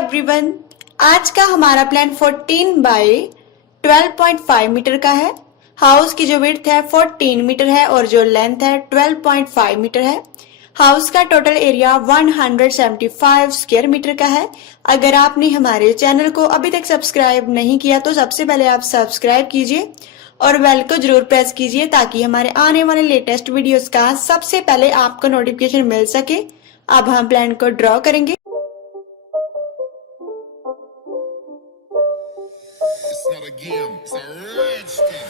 एवरीवन, आज का हमारा प्लान 14 बाय 12.5 मीटर का है। हाउस की जो विड्थ है 14 मीटर है और जो लेंथ है 12.5 मीटर है। हाउस का टोटल एरिया 175 स्क्वायर मीटर का है। अगर आपने हमारे चैनल को अभी तक सब्सक्राइब नहीं किया तो सबसे पहले आप सब्सक्राइब कीजिए और बेल को जरूर प्रेस कीजिए ताकि हमारे आने वाले लेटेस्ट वीडियोस का सबसे पहले आपको नोटिफिकेशन मिल सके। अब हम प्लान को ड्रॉ करेंगे। It's not a game, it's a rich thing.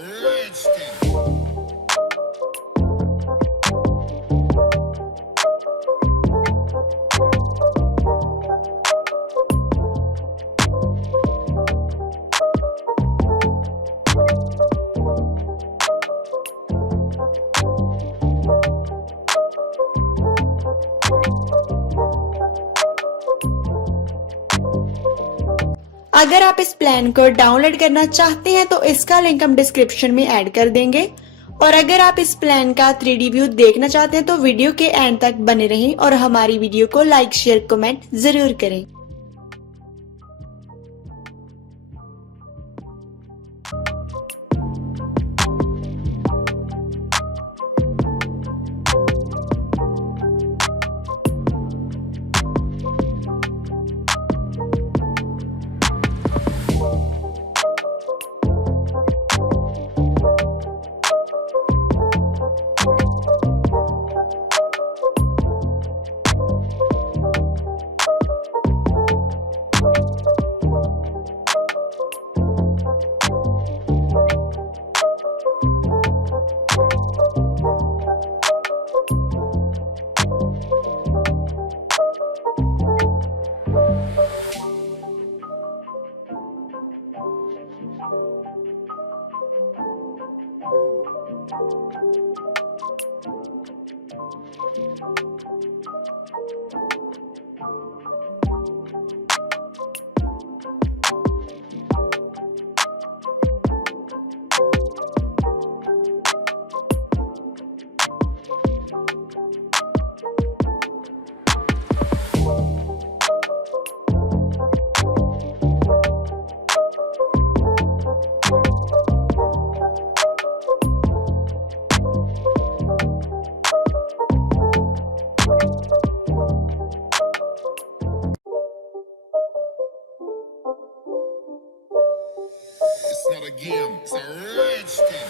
Redskin. अगर आप इस प्लान को डाउनलोड करना चाहते हैं तो इसका लिंक हम डिस्क्रिप्शन में ऐड कर देंगे। और अगर आप इस प्लान का 3D व्यू देखना चाहते हैं तो वीडियो के एंड तक बने रहें और हमारी वीडियो को लाइक शेयर कमेंट जरूर करें। It's not a game, it's a redskin.